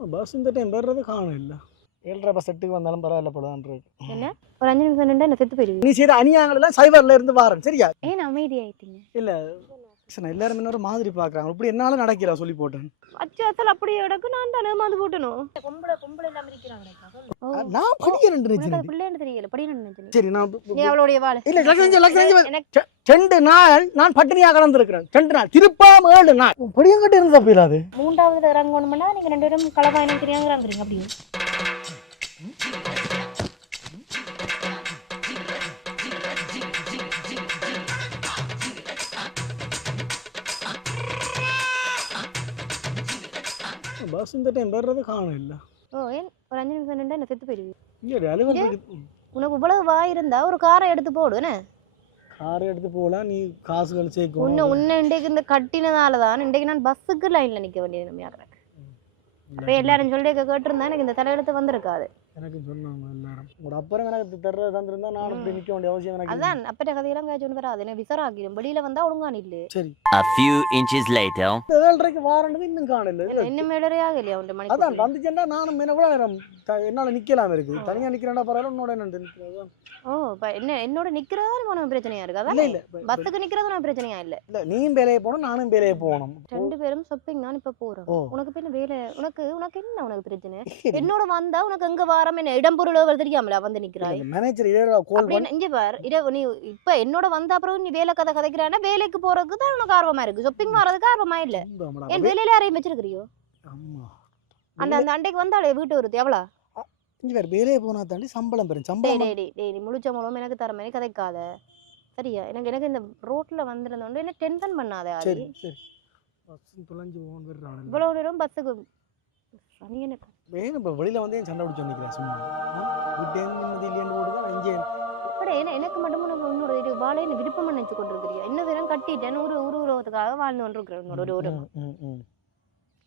Bus இந்த time வர்றது காணும் இல்லை 7:30 பஸ் எட்டுக்கு வந்தாலும் பரவாயில்ல போலான்றது. என்ன ஒரு 5 நிமிஷம் நின்று என்ன செத்து போயிருவீங்க. நீ செய்த அநியாயங்களெல்லாம் சைபர்ல இருந்து வாரேன் சரியா? ஏன் அமைதியாயிட்டீங்க? இல்லை எல்லாரும் இன்னொரு மாதிரி பார்க்குறாங்க. இப்படி என்னால நடக்கிறா சொல்லி போட்டேன். அச்சு அசல் அப்படியே இடக்கு நான் தான் ஏமாந்து போட்டணும். பொம்பளை பொம்பளை எல்லாம் இருக்கிறாங்க. நான் படிக்கிறேன் நினைச்சேன். பிள்ளைன்னு தெரியல படிக்கணும்னு நினைச்சேன். சரி நான் நீ அவளுடைய வாழ இல்ல லட்சம் 2 நாள் நான் பட்டினியா கலந்துருக்கிறேன். 2 நாள் திருப்பாம 7 நாள் படியங்கிட்ட இருந்து தப்பு இல்லாது. 3வது இறங்கணும்னா நீங்க 2 பேரும் களவாயினம் தெரியாங்கிறாங்க அப்படியே. பஸ் இந்த டைம் வர்றது காணும் இல்லை. ஏன் ஒரு 5 நிமிஷம் நின்று என்ன செத்து போயிருவீங்க. இல்லை அலுவலகத்துக்கு உனக்கு இவ்வளவு வாய் இருந்தா ஒரு காரை எடுத்து போடு. என்ன காரை எடுத்து போகலாம். நீ காசுகள் சேர்க்கும். உன்னை இன்றைக்கு இந்த கட்டினதால தான் இன்றைக்கு நான் பஸ்ஸுக்கு லைன்ல நிக்க வேண்டியது நம்மயாக்குறேன். இப்போ எல்லாரும் சொல்லி கேட்டிருந்தா எனக்கு இந்த தலையெடுத்து வந்திருக்காது. எனக்கு சொன்னாங்க எல்லாரும் உங்களோட அப்புறம் எனக்கு தர்றது தந்திருந்தா நான் இப்படி நிற்க வேண்டிய அவசியம் எனக்கு. அதான் அப்பட்ட கதையெல்லாம் காய்ச்சி ஒன்று வராது. என்ன விசாராக்கிடும் வெளியில வந்தா ஒழுங்கா நில்லு. சரி A few inches later 7:30க்கு வாரண்டது இன்னும் காணல. இன்னும் மேலரையாக இல்லையா உன் மணி? அதான் வந்துச்சேன்டா நானும் என்ன கூட நேரம் என்னால நிக்கலாம் இருக்குது. தனியா நிக்கிறேன்டா பரவாயில்ல. உன்னோட என்ன நிக்கிறேன். என்ன என்னோட நிக்கிறதா உனக்கு பிரச்சனையா இருக்கு? அதான் இல்ல பஸ்ஸுக்கு நிக்கிறது உனக்கு பிரச்சனையா இல்ல? இல்ல நீயும் வேலையை போகணும் நானும் வேலையை போகணும். 2 பேரும் ஷாப்பிங் தான் இப்ப போறோம். உனக்கு பின்ன வேலை உனக்கு என்ன உனக்கு பிரச்சனை? என்னோட வந்தா உனக்கு எங்க வாரம் என்ன இடம் பொருள் தெரியாமல வந்து நிக்கிறாய். மேனேஜர் இரவு கால் பண்ணி இங்க பார் இரவு நீ இப்ப என்னோட வந்த அப்புறம் நீ வேலை கதை கதைக்கிறானா வேலைக்கு போறதுக்கு தான் உனக்கு ஆர்வமா இருக்கு. ஷாப்பிங் மாறதுக்கு ஆர்வமா இல்ல. என் வேலையில யாரையும் வச்சிருக்கிறியோ? ஆமா அந்த அண்டைக்கு வந்தாலே வீட்டு வருது எவ்வளோ? இங்க வேற வேலையை போனா தாண்டி சம்பளம் பெறும். சம்பளம் டேய் முழுச்ச மூலம் எனக்கு தர மாதிரி கதைக்காத சரியா? எனக்கு இந்த ரோட்ல வந்துருந்தோண்டு என்ன டென்ஷன் பண்ணாத. சரி சரி பஸ் தொலைஞ்சு போன் வர்றாங்க. இவ்வளவு நேரம் பஸ்ஸுக்கு சனி எனக்கு வேணும். இப்போ வெளியில வந்து சண்டை பிடிச்சு நிற்கிறேன் சும்மா. வீட்டு நிம்மதி இல்லைன்னு போட்டுதான் இங்கே அப்படி எனக்கு மட்டும் இன்னொரு இது வாழை விருப்பம் நினைச்சு கொண்டிருக்கிறியா? இன்னும் தினம் கட்டிட்டேன் ஒரு உருவத்துக்காக வாழ்ந்து கொண்டிருக்கிறேன். ஒரு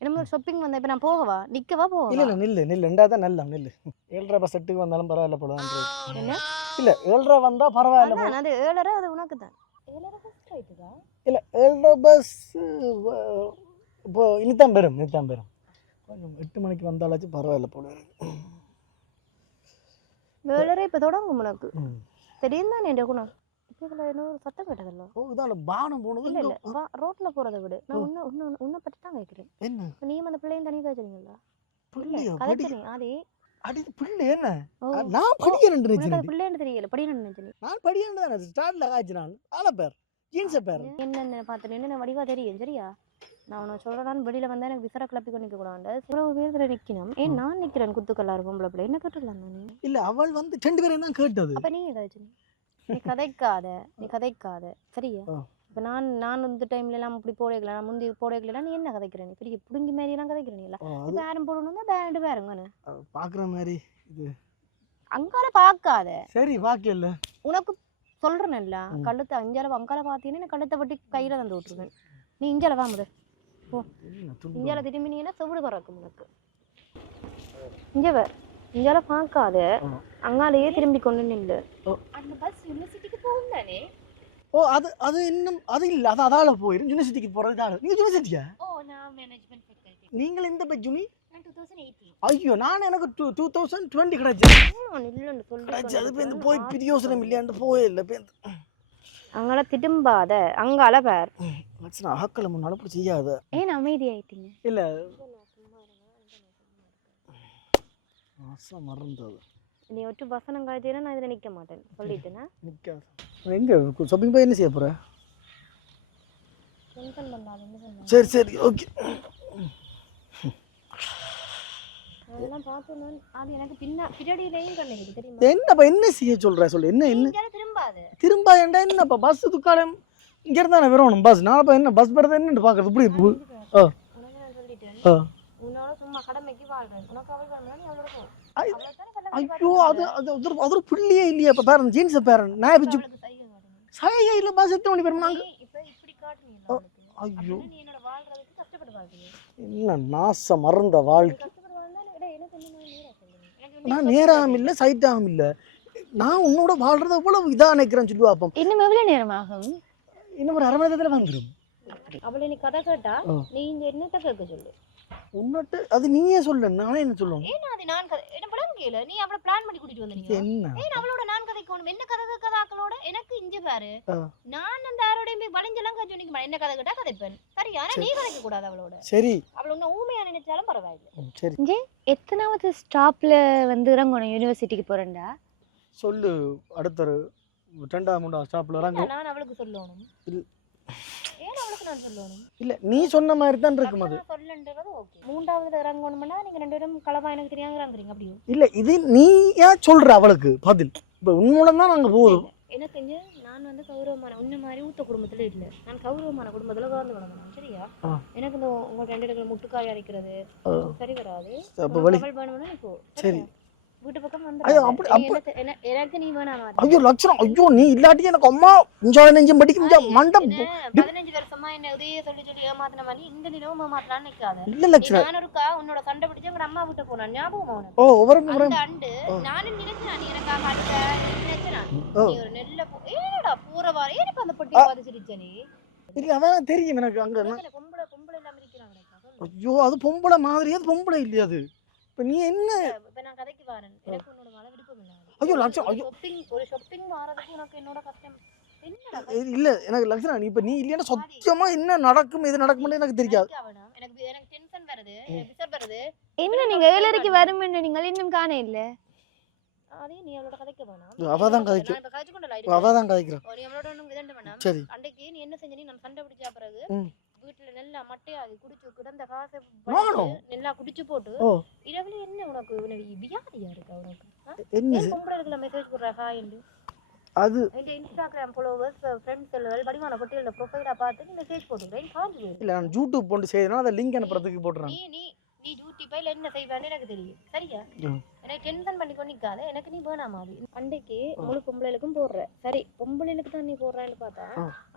என்ன ஷாப்பிங் வந்தா இப்ப நான் போகவா நிக்கவா போகவா? இல்ல நில்லு நில்லுண்டா தான் நல்ல நில்லு. 7:30 பஸ் எட்டுக்கு வந்தாலும் பரவாயில்ல போலான்றது. என்ன இல்ல 7:30 வந்தா பரவாயில்ல. அது 7:30 அது உனக்கு தான் 7:30 பஸ் ரைட்டுதா? இல்ல 7:30 பஸ் இப்போ இனிதான் பெறும் கொஞ்சம் 8 மணிக்கு வந்தாலாச்சும் பரவாயில்ல போல. 7:30 இப்ப தொடங்கும் உனக்கு தெரியும் தானே என் குணம். என்ன சத்தம் கேட்டதல்ல? இதால பானம் போனது இல்ல ரோட்ல போறதை விட நான் உன்னை பற்றி தான் கேட்கிறேன். என்ன நீயும் அந்த பிள்ளையும் தனியாக வச்சிருக்கீங்களா? அதே அடி பிள்ளை என்ன நான் படிக்கிறேன் பிள்ளைன்னு தெரியல படிக்கணும்னு நினைச்சேன். நான் படிக்கிறேன் தானே ஸ்டார்ட்ல காய்ச்சி நான் ஆள பேர் ஜீன்ஸ பேர் என்னென்ன பார்த்து என்ன வடிவா தெரியும் சரியா? நான் உன்னை சொல்றேன் வெளியில வந்தா எனக்கு விசார கிளப்பி கொண்டு நிக்க கூடாது. இவ்வளவு பேர்ல நிக்கணும். ஏன் நான் நிக்கிறேன் குத்துக்கல்லாரு பொம்பளை பிள்ளை என்ன கேட்டுலாம் தானே? இல்ல அவள் வந்து 2 பேரையும் தான் கேட்டது. அப்ப நீங்க கதைச்சு நீ கதைக்காத சரியா? இப்ப நான் இந்த டைம்ல எல்லாம் இப்படி போடல நான் முந்தி போடலாம். நீ என்ன கதைக்கிற? நீ பெரிய புடுங்கி மாதிரி எல்லாம் கதைக்கிறீங்களா? பேரம் போடணும்னா பேரண்டு பேருங்க பாக்குற மாதிரி இது அங்கால பாக்காத. சரி பாக்கல உனக்கு சொல்றேன்ல கழுத்தை அஞ்சால அங்கால பாத்தீங்கன்னா கழுத்தை வட்டி கையில தந்து விட்டுருவேன். நீ இஞ்சால வா முத போ. இஞ்சால திரும்பினீங்கன்னா செவிடு பறக்கும் உனக்கு. இஞ்சால பாக்காத அங்காலேயே திரும்பி கொண்டு நில்லு. அந்த பஸ் யூனிவர்சிட்டிக்கு போகும் தானே? அது இன்னும் அது இல்ல அது அதால போயிரும். யூனிவர்சிட்டிக்கு போறது நீங்க யூனிவர்சிட்டியா? நான் மேனேஜ்மென்ட் ஃபேக்கல்டி. நீங்கள் இந்த பேட்ச் யூனி? நான் 2018. ஐயோ நான் எனக்கு 2020 கிடைச்சு. இல்லன்னு சொல்றேன். அது பேந்து போய் பிரியோசனம் இல்லையாண்டு போயே இல்ல பேந்து. அங்கால திரும்பாத அங்கால பார். மச்சான் அகக்கல முன்னால அப்படி செய்யாத. ஏன் அமைதியாயிட்டீங்க? இல்ல ஆசை மறந்தது. நீ ஒட்டு வசனம் காய்ச்சேனா நான் இதுல நிக்க மாட்டேன் சொல்லிட்டேனா? நிக்காத. எங்க ஷாப்பிங் போய் என்ன செய்ய போற? டென்ஷன் பண்ணாத என்ன பண்ணு. சரி ஓகே. அதெல்லாம் பார்த்து நான் அது எனக்கு பின்னாடி லைன் கண்ணேக்குது தெரியுமா? என்னப்பா என்ன செய்ய சொல்ற சொல்லு. என்ன திரும்ப ஏண்டா என்னப்பா பஸ் துக்காலம் இங்க இருந்தானே வரணும் பஸ். நாளப்பா என்ன பஸ் பரத என்னன்னு பாக்குறது இப்படி உனக்கு நான் சொல்லிட்டேன். உன்னோட சும்மா கடமைக்கு வாழ்றேன். உனக்கு அவள் வரணும் நீ அவளோட போ. ஐயோ அது ஒரு புள்ளியே இல்லையா? இப்ப பாருங்க ஜீன்ஸ் பாருங்க நான் பிச்சு சைகை இல்ல பஸ் எத்தனை மணி பேர் நாங்க இப்ப இப்படி காட்டுனீங்க. ஐயோ நீ என்னோட வாழ்றதுக்கு கஷ்டப்பட்டு வாழ்றீங்க. என்ன நாச மறந்த வாழ்க்கை. நான் நேராகவும் இல்லை சைட்டாகவும் இல்லை. நான் உன்னோட வாழ்றத போல இதாக நினைக்கிறேன்னு சொல்லி பார்ப்போம். இன்னும் எவ்வளவு நேரம் ஆகும்? இன்னும் ஒரு 1/2 மணி நேரத்துல வந்துடும். அவளை நீ கதை கேட்டா நீ இந்த என்னத்தை கேட்க சொல்லு. உன்னட்டு அது நீயே சொல்லு, நானே என்ன சொல்லணும்? ஏன்னா அது நான் கதை என்ன படம் கேளு, நீ அவளை பிளான் பண்ணி கூட்டிட்டு வந்தீங்க. என்ன ஏன் அவளோட நான் கதைக்கணும்? என்ன கதை கதாக்களோட எனக்கு இங்க பாரு, நான் அந்த யாரோடையும் போய் வளைஞ்செல்லாம் கதை சொன்னிக்க என்ன கதை கேட்டா கதைப்பேன் சரியா? ஆனா நீ கதைக்க கூடாது அவளோட. சரி அவளை இன்னும் ஊமையா நினைச்சாலும் பரவாயில்லை. சரி இங்கே எத்தனாவது ஸ்டாப்ல வந்து இறங்கணும் யூனிவர்சிட்டிக்கு போறேன்டா? சொல்லு. அடுத்த 2ஆம் 3ஆம் ஸ்டாப்ல இறங்க. நான் அவளுக்கு சொல்லணும். ஏன் அவளுக்கு நான் சொல்லணும்? இல்ல நீ சொன்ன மாதிரி தான் இருக்கும் அது. சொல்லன்றது ஓகே. 3ஆவதுல இறங்கணும்னா நீங்க ரெண்டு பேரும் களவா எனக்கு தெரியாங்கறீங்க அப்படியே. இல்ல இது நீ ஏன் சொல்ற அவளுக்கு பதில்? இப்ப உன்மூலம் தான் நாங்க போறோம். எனக்கு இங்க நான் வந்து கௌரவமான உன்ன மாதிரி ஊத்த குடும்பத்துல இல்ல. நான் கௌரவமான குடும்பத்துல வாழ்ந்து வளர்ந்தேன் சரியா? எனக்கு இந்த உங்க ரெண்டு இடத்துல முட்டுக்காய் அரைக்கிறது சரி வராது. அப்ப வலி வேணும்னா இப்போ சரி வீட்டு பக்கம் வந்து எனக்கு நீ வேணாமா? ஐயோ லட்சணம், ஐயோ நீ இல்லாட்டி எனக்கு அம்மா உஞ்சால நெஞ்சம் படிக்க மண்டம் 15 வருஷமா என்ன உதய சொல்லி சொல்லி ஏமாத்தின மாதிரி இந்த நிலவும் ஏமாத்தலான்னு நிக்காத. இல்ல லட்சணம் நான் ஒருக்கா உன்னோட சண்டை பிடிச்சு உங்க அம்மா வீட்டு போனான் ஞாபகமா உனக்கு? ஓ ஒவ்வொரு முறை அண்டு நானும் நினைச்சேன் நீ எனக்காக அழுத நினைச்சேன். நீ ஒரு நெல்ல ஏடா பூர வார ஏன் அந்த பொட்டி பாத்து சிரிச்ச நீ? இல்ல அதான் தெரியும் எனக்கு. அங்க பொம்பளை பொம்பளை எல்லாம் இருக்கிறாங்க. ஐயோ அது பொம்பளை மாதிரி, அது பொம்பளை இல்லையா அது? இப்ப நீ என்ன இப்ப நான் கதைக்கு வரேன், எனக்கு உன்னோட வாழ விருப்பம் இல்ல. ஐயோ லட்சம், ஐயோ ஒரு ஷாப்பிங் வரதுக்கு உனக்கு என்னோட கஷ்டம் என்னடா? இல்ல எனக்கு லட்சணம் இப்ப நீ இல்லையா சத்தியமா என்ன நடக்கும் எது நடக்கும்னு எனக்கு தெரியாது. எனக்கு டென்ஷன் வருது, விசர் வருது. என்ன நீங்க 7:30க்கு வரும்னு நீங்க இன்னும் காணே இல்ல? அதே நீ அவளோட கதைக்க வேணாம். அவதான் கதைக்க. நான் கதைச்சு கொண்டல. அவதான் கதைக்குறா. நீ அவளோட ஒண்ணும் விதண்ட வேணாம். சரி அன்னைக்கு நீ என்ன செஞ்ச? நீ நான் சண்டை பிடிச்ச பிறகு வீட்டுல நல்லா மட்டையாகி குடிச்சு கிடந்த காசை நல்லா குடிச்சு போட்டு இரவுல என்ன உனக்கு வியாதியா இருக்கு உனக்கு? என்ன பொம்பளைகளுக்கு மெசேஜ் போடுற ஹாய்ன்னு? அது இந்த இன்ஸ்டாகிராம் ஃபாலோவர்ஸ் ஃப்ரெண்ட்ஸ் எல்லாம் வடிவான பட்டியல ப்ரொஃபைலா பார்த்து நீ மெசேஜ் போடுறேன் காஞ்சு போய். இல்ல நான் யூடியூப் போட்டு செய்யறேன்னா அத லிங்க் அனுப்புறதுக்கு போடுறேன். நீ யூடியூப்ல என்ன செய்வான்னு எனக்கு தெரியும் சரியா? எனக்கு டென்ஷன் பண்ணி கொண்டிக்காத. எனக்கு நீ வேணா மாதிரி அன்னைக்கு முழு பொம்பளைகளுக்கும் போடுற சரி, பொம்பளைகளுக்கு தான் நீ போடுறான்னு பார்த்தா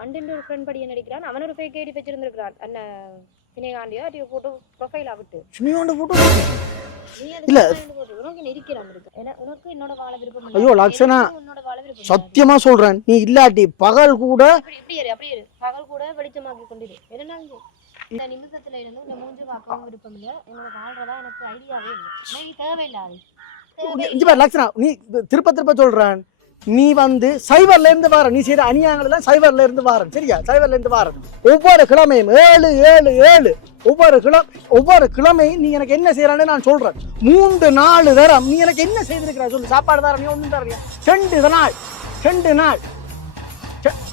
அண்டன் ஒரு ஃப்ரெண்ட் படியை நடிக்கிறான். அவன் ஒரு ஃபேக் ஐடி வச்சிருந்திருக்கான். அண்ணன் சினேகாண்டியா அது போட்டோ ப்ரொஃபைல் ஆகிட்டு சினேகாண்ட போட்டோ இல்ல உனக்கு இருக்கிறான் இருக்கு. உனக்கு என்னோட வாழ விருப்பம் இல்லை. ஐயோ லட்சணா உன்னோட வாழ விருப்பம் சத்தியமா சொல்றேன். நீ இல்லாட்டி பகல் கூட அப்படியே பகல் கூட வெளிச்சமாக்கி கொண்டிரு. என்னன்னா இந்த நிமிஷத்துல இருந்து இந்த மூஞ்சி பார்க்கவும் விருப்பம் இல்லை. என்னோட வாழ்றதா எனக்கு ஐடியாவே இல்லை. எனக்கு தேவையில்லாது. இங்க பாரு லட்சணா, நீ திருப்ப சொல்றேன். நீ வந்து சைவர்ல இருந்து வார, நீ செய்யற அநியாயங்கள் எல்லாம் சைவர்ல இருந்து வாரன் சரியா? சைவர்ல இருந்து வாரன். ஒவ்வொரு கிழமையும் 7 ஒவ்வொரு கிழமையும் நீ எனக்கு என்ன செய்யறான்னு நான் சொல்றேன். 3-4 தரம் நீ எனக்கு என்ன செய்திருக்கிற சொல்லு. சாப்பாடு தர நீ ஒன்றும் தரலையா?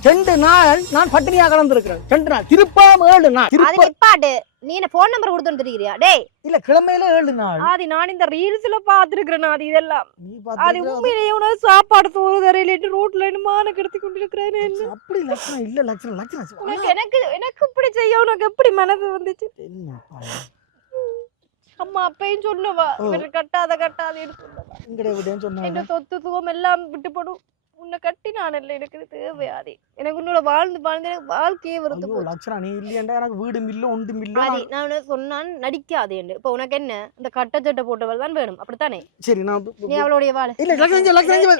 2 நாள் நான் பட்டினியா கலந்துருக்கிறேன். 2 நாள் திருப்பாம 7 நாள் திருப்பாடு. நீ என்ன போன் நம்பர் கொடுத்து தெரியுறியா? டேய் இல்ல கிழமையில 7 நாள். ஆதி நான் இந்த ரீல்ஸ்ல பாத்துருக்கேன். ஆதி இதெல்லாம் ஆதி உண்மையிலேயே உன சாப்பாடு தோறு தரையில ரோட்ல மான கிடத்தி கொண்டிருக்கிறேன். அப்படி லட்சணம் இல்ல லட்சணம் எனக்கு இப்படி செய்ய உனக்கு எப்படி மனசு வந்துச்சு? அம்மா அப்பையும் சொன்னவா இவரு கட்டாதேன்னு சொன்னவா. என்ன சொத்து சுகம் எல்லாம் விட்டு போடும். உன்னை கட்டி நான் இல்லை, எனக்கு தேவையாதே. எனக்கு உன்னோட வாழ்ந்து எனக்கு வாழ்க்கையே வருது. லட்சணா நீ இல்லையண்டா எனக்கு வீடும் இல்ல ஒன்றும் இல்ல. நான் சொன்னான் நடிக்காதே. இப்ப உனக்கு என்ன இந்த கட்டச்சட்டை போட்டவள் தான் வேணும் அப்படித்தானே? சரி நான் நீ அவளுடைய வாழ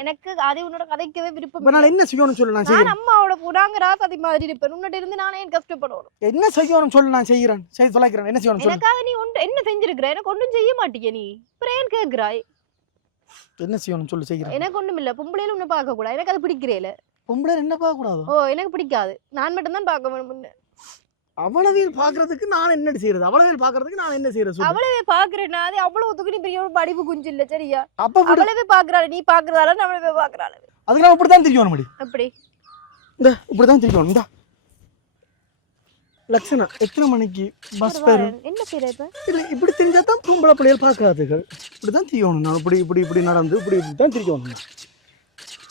எனக்கு அதே உன்னோட கதைக்கவே விருப்பம். நான் என்ன செய்யணும் சொல்லு. நான் அம்மாவோட போனாங்க ராசாதி மாதிரி இருப்பேன். உன்னிட்ட இருந்து நானே கஷ்டப்படணும். என்ன செய்யணும் சொல்லு. நான் செய்யறேன் தொலைக்கிறேன். என்ன செய்யணும் சொல்லு. எனக்காக நீ என்ன செஞ்சிருக்கிற? எனக்கு ஒன்றும் செய்ய மாட்டீங்க. நீ பிரேன் கேட்கிறாய். என்ன செய்யணும் சொல்லு. செய்யறேன். எனக்கு ஒண்ணும் இல்ல. பொம்பளையில உன்னை பார்க்க கூடாது. எனக்கு அது பிடிக்கிறேல. பொம்பளை என்ன பார்க்க கூடாது? ஓ எனக்கு பிடிக்காது. நான் மட்டும் தான் பார்க்க வேணும். அவ்வளவே பாக்குறதுக்கு நான் என்ன செய்யறது? அவ்வளவே பாக்குறதுக்கு நான் என்ன செய்யறது? அவ்வளவே பாக்குறேன்னா அது அவ்வளவு ஒதுக்கு நீ பெரிய படிப்பு குஞ்சு இல்ல சரியா? அவ்வளவே பாக்குறாள். நீ பாக்குறதால அவ்வளவே பாக்குறாள். அதுக்கு நான் இப்படிதான் திரிக்கணும் முடி. எப்படி இந்த இப்படிதான் திரிக்கணும். இந்த லட்சணா எத்தனை மணிக்கு பஸ் வரும்? என்ன செய்யற இப்ப? இல்ல இப்படி தெரிஞ்சா தான் பொம்பளை பிள்ளைகள் பார்க்காதுகள். இப்படிதான் திரியணும். நான் இப்படி நடந்து இப்படி தான் திரிக்கணும்.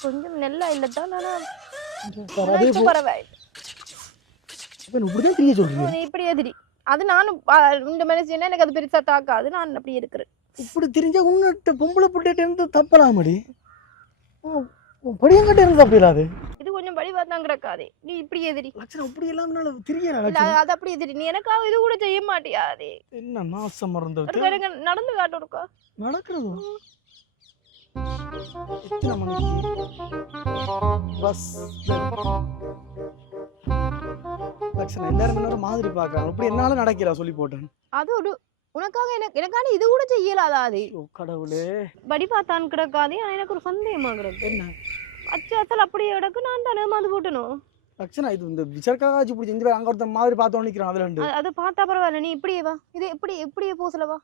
கொஞ்சம் நல்லா இல்லதான். ஆனா பரவாயில்லை. இப்படிதான் திரிய சொல்றீங்க. நீ இப்படியே திரி. அது நானும் இந்த மனசு என்ன எனக்கு அது பெருசா தாக்காது. நான் அப்படியே இருக்கிறேன். இப்படி தெரிஞ்சா உன்னிட்ட பொம்பளை பிள்ளைகிட்ட இருந்து தப்பலாமடி. படியங்கிட்ட இருந்து தப்பிடாது. இது கொஞ்சம் படி பார்த்தாங்கிறக்காதே. நீ இப்படி எதிரி லட்சணம் இப்படி எல்லாம் தெரியல. அது அப்படி எதிரி. நீ எனக்காக இது கூட செய்ய மாட்டியாதே. என்ன நாசம் மறந்து நடந்து காட்டு இருக்கா நடக்கிறது. எத்தனை மணிக்கு பஸ்? லட்சணம் எல்லாரும் மாதிரி பாக்குறாங்க. இப்படி என்னால நடக்கிறா சொல்லி போட்டேன். அது ஒரு உனக்காக எனக்கான இது கூட செய்யலாதாது. ஓ கடவுளே. படி பார்த்தான் கிடக்காது. ஆனா எனக்கு ஒரு சந்தேகமா கிடக்கு. என்ன அச்சாச்சல் அப்படியே கிடக்கு. நான் தான் ஏமாந்து போட்டணும். லக்ஷனா இது இந்த விசர்க்காச்சு பிடிச்சி இந்த அங்கே ஒருத்தன் மாதிரி பார்த்து நிற்கிறான் அதில் ரெண்டு. அது பார்த்தா பரவாயில்ல. நீ இப்படியே வா. இது இப்படியே போசலவா.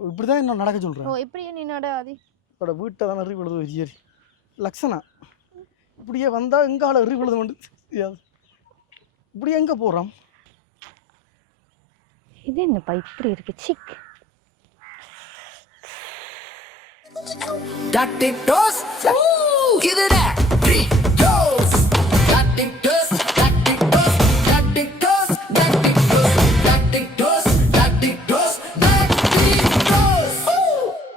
இப்படிதான் என்ன நடக்க சொல்கிறேன். ஓ இப்படியே நீ நடாதி. இப்போட வீட்டை தான் எறி விழுது சரி. லக்ஷனா இப்படியே வந்தால் எங்கால எறி விழுது வந்து இப்படி எங்கே போகிறோம்? இது என்னப்பா இப்படி இருக்கு? சிக் Dr. Toast, give it that.